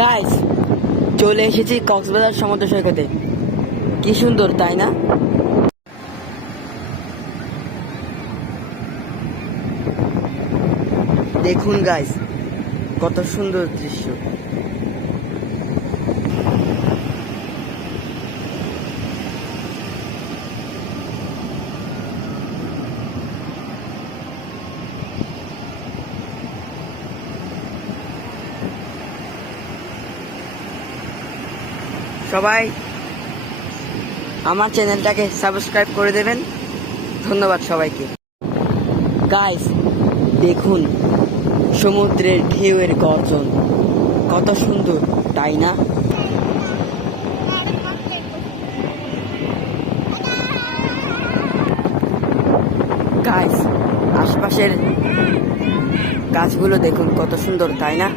Guys, চলে এসেছি কক্সবাজার সমুদ্র সৈকতে। কি সুন্দর, তাই না? দেখুন গাইস, কত সুন্দর দৃশ্য। সবাই আমার চ্যানেলটাকে সাবস্ক্রাইব করে দেবেন। ধন্যবাদ সবাইকে। গাইস, দেখুন সমুদ্রের ঢেউয়ের গর্জন, কত সুন্দর, তাই না? গাইস, আশপাশের গাছগুলো দেখুন কত সুন্দর, তাই না?